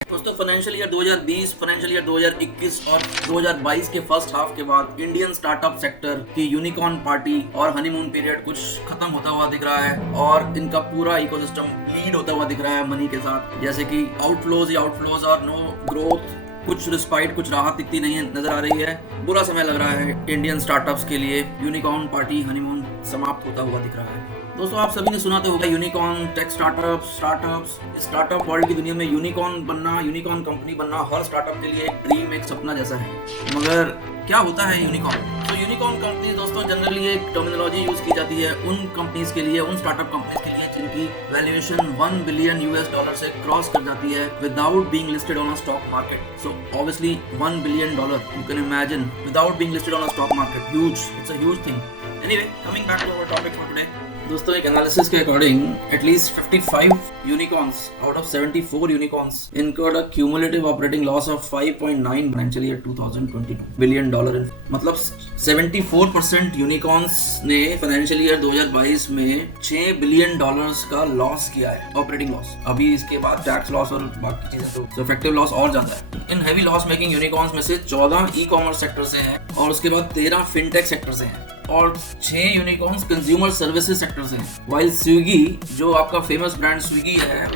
दोस्तों financial year 2020, financial year 2021 और 2022 के फर्स्ट हाफ के बाद इंडियन स्टार्टअप सेक्टर की यूनिकॉर्न पार्टी और हनीमून पीरियड कुछ खत्म होता हुआ दिख रहा है और इनका पूरा इकोसिस्टम लीड होता हुआ दिख रहा है मनी के साथ। जैसे कि आउटफ्लोज और नो ग्रोथ, कुछ रिस्पाइट, कुछ राहत दिखती नहीं नजर आ रही है। बुरा समय लग रहा है इंडियन स्टार्टअप्स के लिए। यूनिकॉर्न पार्टी हनीमून समाप्त होता हुआ दिख रहा है। दोस्तों आप सभी ने सुना तो होगा यूनिकॉर्न, टेक स्टार्टअप वर्ल्ड की दुनिया में यूनिकॉर्न बनना, यूनिकॉर्न कंपनी बनना हर स्टार्टअप के लिए एक ड्रीम, एक सपना जैसा है। मगर क्या होता है यूनिकॉर्न? तो यूनिकॉर्न कंपनी दोस्तों जनरली एक टर्मिनोलॉजी यूज की जाती है उन कंपनीज के लिए, उन स्टार्टअप कंपनीज के लिए जिनकी वैल्यूएशन $1 बिलियन से क्रॉस कर जाती है without being listed on a stock market. So obviously $1 billion, you can imagine, without being listed on a stock market, huge, it's a huge thing. Anyway, coming back to our topic for today. दोस्तों एक analysis के according at least 55 unicorns out of 74 unicorns incurred a cumulative operating loss of 5.9 financial year 2022 billion dollar. मतलब 74% unicorns ने financial year 2022 में $6 billion का loss किया है, operating loss. अभी इसके बाद टैक्स लॉस और बाकी चीजें तो इफेक्टिव लॉस और ज्यादा है। In heavy loss making unicorns में से 14 ई कॉमर्स सेक्टर से हैं और उसके बाद 13 फिनटेक सेक्टर से हैं और 6 यूनिकॉर्न्स कंज्यूमर सर्विसेज सेक्टर से हैं। वाइल स्विगी, जो आपका फेमस ब्रांड स्विगी है,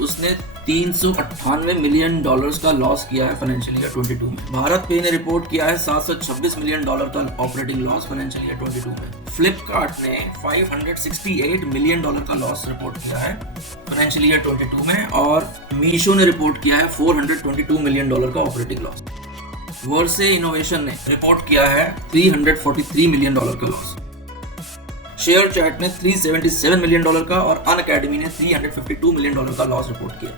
उसने $398 मिलियन का लॉस किया है फाइनेंशियल ईयर 22 में। भारत पे ने रिपोर्ट किया है $726 मिलियन का ऑपरेटिंग लॉस फाइनेंशियल ईयर 22 में। फ्लिपकार्ट ने $568 मिलियन का लॉस रिपोर्ट किया है फाइनेंशियल ईयर 22 में और मीशो ने रिपोर्ट किया है $422 मिलियन का ऑपरेटिंग लॉस। वर्से इनोवेशन ने रिपोर्ट किया है $343 मिलियन का लॉस। शेयर चैट ने $377 मिलियन का और अनअकैडमी ने $352 मिलियन का लॉस रिपोर्ट किया।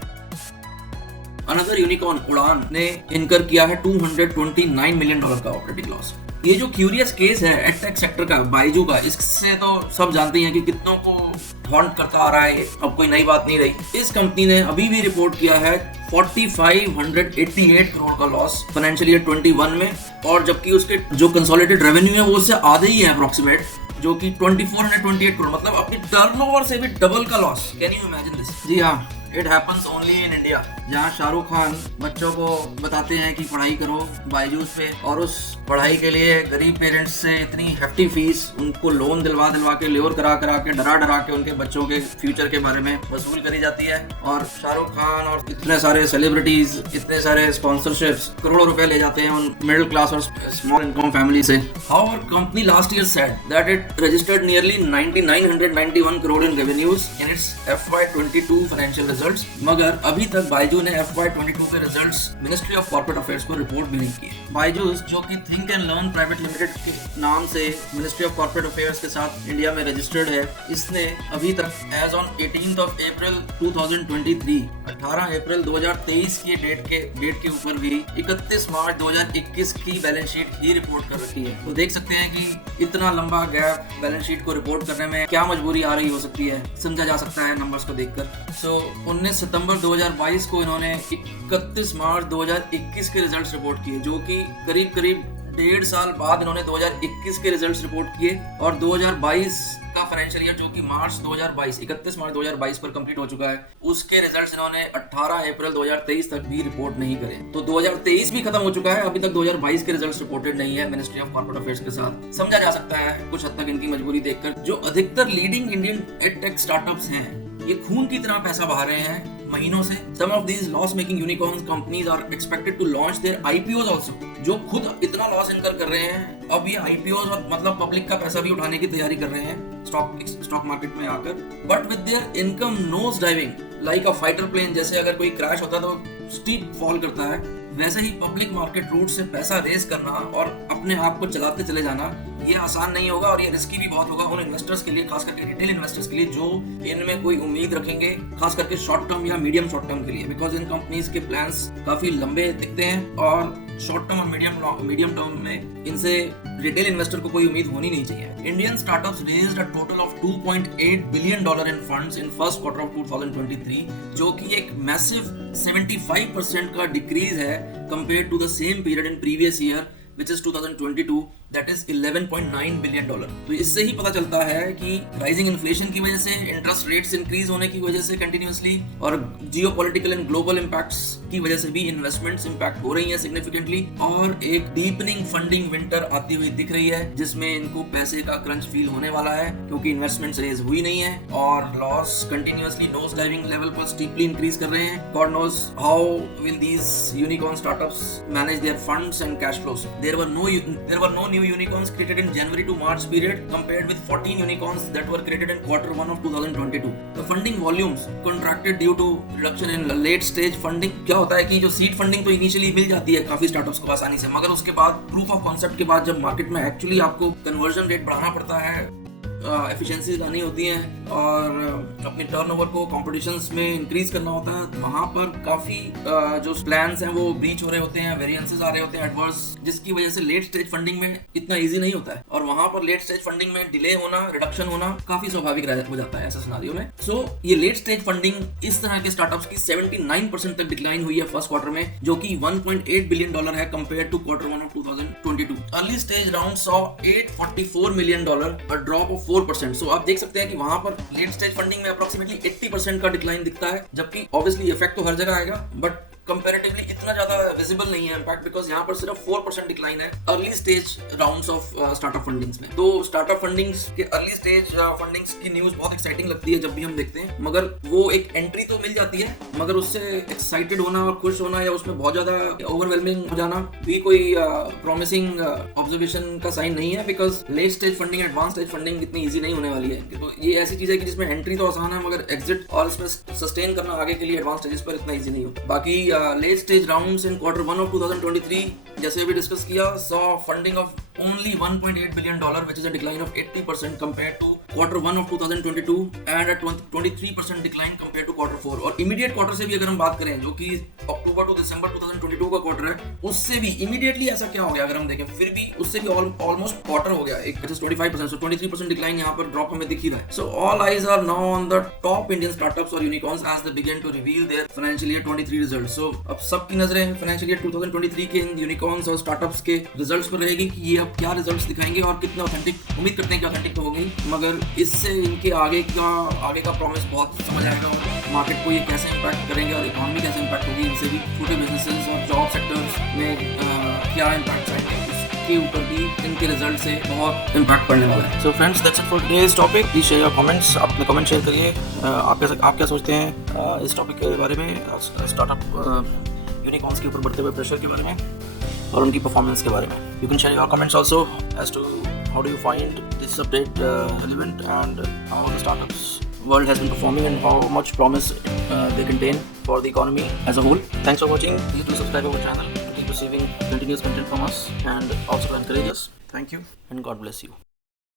अनदर यूनिकॉर्न उड़ान ने इनकर किया है $229 मिलियन का ऑपरेटिंग लॉस। ये जो क्यूरियस केस है एडटेक सेक्टर का, बाइजू का, इससे तो सब जानते हैं कि कितनों को हॉन्ट करता आ रहा है, ये अब कोई नई बात नहीं रही। इस कंपनी ने अभी भी रिपोर्ट किया है 4588 करोड़ का लॉस फाइनेंशियल ईयर 21 में, और जबकि उसके जो कंसोलिडेटेड रेवेन्यू है वो उससे आधे ही है अप्रोक्सीमेट, जो कि 2428 करोड़, मतलब अपनी टर्नओवर से भी डबल का loss. Can you imagine this? जी हाँ, it happens only in India, जहाँ शाहरुख खान बच्चों को बताते हैं कि पढ़ाई करो बायजूस पे, और उस पढ़ाई के लिए गरीब पेरेंट्स से इतनी हेफ्टी फीस, उनको लोन दिलवा के, लेवर करा के, डरा के उनके बच्चों के फ्यूचर के बारे में वसूल करी जाती है। और शाहरुख खान और इतने सारे सेलिब्रिटीज, इतने सारे स्पॉन्सरशिप्स, करोड़ों रुपए ले जाते हैं उन मिडिल क्लास और स्मॉल इनकम फैमिली से। However company last year said that it registered nearly 9991 crore in revenues in its FY22 financial results. मगर अभी तक बायजू ने FY22 के results ministry of corporate affairs को रिपोर्ट भी नहीं किए। बायजूस, जो कि think and learn private limited के नाम से मिनिस्ट्री ऑफ कॉर्पोरेट अफेयर्स के साथ इंडिया में रजिस्टर्ड है, इसने अभी तक एज ऑन 18 अप्रैल 2023, 18 अप्रैल 2023 की डेट के ऊपर भी 31 मार्च 2021 की बैलेंस शीट ही रिपोर्ट कर रखी है। तो देख सकते हैं कि इतना लंबा गैप बैलेंस शीट को रिपोर्ट करने में क्या मजबूरी आ रही हो सकती है, समझा जा सकता है नंबर्स को देखकर। सो 19 सितंबर 2022 को इन्होंने 31 मार्च 2021 के रिजल्ट्स रिपोर्ट किए, जो कि करीब 1.5 साल बाद इन्होंने 2021 के रिजल्ट्स रिपोर्ट किए, और 2022 का फाइनेंशियल ईयर जो कि 31 मार्च 2022 पर कंप्लीट हो चुका है, उसके रिजल्ट्स इन्होंने 18 अप्रैल 2023 तक भी रिपोर्ट नहीं करे। तो 2023 भी खत्म हो चुका है, अभी तक 2022 के रिजल्ट्स रिपोर्टेड नहीं है मिनिस्ट्री ऑफ कॉर्पोरेट अफेयर्स के साथ। समझा जा सकता है कुछ हद तक इनकी मजबूरी देखकर। जो अधिकतर लीडिंग इंडियन एडटेक स्टार्टअप्स हैं, ये खून की तरह पैसा बहा रहे हैं महीनों से। Some of these loss-making unicorn companies are expected to launch their IPOs also, जो खुद इतना लॉस इनकर कर रहे हैं, अब ये IPOs और मतलब पब्लिक का पैसा भी उठाने की तैयारी कर रहे हैं स्टॉक मार्केट में आकर। But with their income nose diving like a fighter plane, जैसे अगर कोई क्रैश होता है तो स्टीप फॉल करता है, वैसे ही पब्लिक मार्केट रूट से पैसा रेज करना और अपने आप को चलाते चले जाना, ये आसान नहीं होगा और ये रिस्की भी बहुत होगा उन इन्वेस्टर्स के लिए, खास करके रिटेल इन्वेस्टर्स के लिए, जो इनमें कोई उम्मीद रखेंगे, खास करके शॉर्ट टर्म या मीडियम शॉर्ट टर्म के लिए। बिकॉज इन कंपनीज के प्लान्स काफी लंबे दिखते हैं और शॉर्ट टर्म और मीडियम टर्म में इनसे रिटेल इन्वेस्टर को कोई उम्मीद होनी नहीं चाहिए। Indian startups raised a total of $2.8 billion in funds in first quarter of 2023, जो कि एक मैसिव 75% का डिक्रीज है compared to the same period in previous year, which is 2022, that is $11.9 billion. तो इससे ही पता चलता है कि राइजिंग इन्फ्लेशन की वजह से, इंटरेस्ट रेट्स इंक्रीज होने की वजह से कंटिन्यूअसली, और जियोपॉलिटिकल एंड ग्लोबल इंपैक्ट्स की वजह से भी इन्वेस्टमेंट्स इंपैक्ट हो रही हैं सिग्निफिकेंटली, और एक डीपनिंग फंडिंग विंटर आती हुई दिख रही है जिसमें इनको पैसे का क्रंच फील होने वाला है क्योंकि इन्वेस्टमेंट्स रेज हुई नहीं है और loss continuously nose diving level पर स्टीपली इंक्रीज कर रहे हैं। God knows how will these unicorn startups manage their funds and cash flows. There were no new unicorns created in January to March period compared with 14 unicorns that were created in Q1 of 2022. The funding volumes contracted due to reduction in late stage funding. क्या होता है कि जो seed funding तो initially मिल जाती है काफी startups को आसानी से, मगर उसके बाद प्रूफ ऑफ कॉन्सेप्ट के बाद जब मार्केट में एक्चुअली आपको कन्वर्जन रेट बढ़ाना पड़ता है, एफिशिएंसीज लानी होती हैं और अपने टर्नओवर को कॉम्पिटिशन्स में इंक्रीज करना होता है, वहाँ पर काफ़ी जो प्लान्स हैं वो ब्रीच हो रहे होते हैं, वेरिएंसेस आ रहे होते हैं एडवर्स, जिसकी वजह से लेट स्टेज फंडिंग में इतना इजी नहीं होता है और वहाँ पर लेट स्टेज फंडिंग में डिले होना, रिडक्शन होना काफ़ी स्वाभाविक हो जाता है ऐसा सिनेरियो में। सो ये लेट स्टेज फंडिंग इस तरह के स्टार्टअप्स की 79% तक डिक्लाइन हुई है फर्स्ट क्वार्टर में, जो कि $1.8 बिलियन है compare to Q1 of 2022। Early stage round saw $844 million, a drop of 4%। So आप देख सकते हैं कि वहां पर लेट स्टेज फंडिंग में अप्रोक्सीमेटली 80% का डिक्लाइन दिखता है, जबकि ऑब्वियसली इफेक्ट तो हर जगह आएगा बट कंपैरेटिवली इतना ज्यादा विजिबल नहीं है इम्पैक्ट, बिकॉज यहाँ पर सिर्फ 4% डिक्लाइन है early stage rounds of startup fundings में। तो स्टार्टअप फंडिंग्स के अर्ली स्टेज फंडिंग्स की न्यूज बहुत एक्साइटिंग लगती है जब भी हम देखते हैं, मगर वो एक एंट्री तो मिल जाती है, मगर उससे एक्साइटेड होना और खुश होना या उसमें बहुत ज्यादा ओवरवेलमिंग हो जाना भी कोई प्रॉमिसिंग ऑब्जर्वेशन का साइन नहीं है, because late stage funding, advance stage funding इतनी ईजी नहीं होने वाली है। तो ये ऐसी चीज है कि जिसमें एंट्री तो आसान है मगर एग्जिट और इसमें सस्टेन करना आगे के लिए एडवांस स्टेजेस पर इतना ईजी नहीं होता। बाकी late stage rounds in Q1 of 2023 जैसे भी डिस्कस किया, saw funding of only $1.8 billion, which is a decline of 80% compared to Q1 of 2022 and a 23% decline compared to Q4। और इमीडिएट क्वार्टर से भी अगर हम बात करें, जो कि अक्टूबर टू दिसंबर 2022 का क्वार्टर है, उससे भी इमीडिएटली ऐसा क्या हो गया अगर हम देखें, फिर भी उससे भी ऑलमोस्ट क्वार्टर हो गया एक 25%, सो 23% डिक्लाइन यहाँ पर ड्रॉप हमें दिख ही रहा है। So all eyes are now on the top Indian startups और unicorns as they begin to reveal their financial year 23 results. So अब सबकी नजरें फाइनेंशियल ईयर 2023 के इन यूनिकॉर्न्स और स्टार्टअप्स के रिजल्ट्स पर रहेगी कि ये अब क्या रिजल्ट्स दिखाएंगे और कितना ऑथेंटिक, उम्मीद करते हैं कि ऑथेंटिक तो होगी, मगर इससे इनके आगे का प्रॉमिस बहुत समझ आएगा और मार्केट को ये कैसे इंपैक्ट करेंगे और इकोनॉमी कैसे इंपैक्ट होगी, इनसे भी छोटे बिजनेसेस और जॉब सेक्टर्स में क्या इंपैक्ट आएंगे, इसके ऊपर भी इनके रिजल्ट से बहुत इंपैक्ट पड़ने वाला है। So friends, that's it for today's topic. Please share your comments, अपने कमेंट शेयर करिए, आप क्या सोचते हैं इस टॉपिक के बारे में, स्टार्टअप यूनिकॉर्न्स के ऊपर बढ़ते हुए प्रेशर के बारे में और उनकी परफॉर्मेंस के बारे में। You can share your comments also as to how do you find this update relevant and how the startups world has been performing and how much promise they contain for the economy as a whole. Thanks for watching. Please do subscribe our channel to keep receiving continuous content from us and also encourage us. Thank you and God bless you.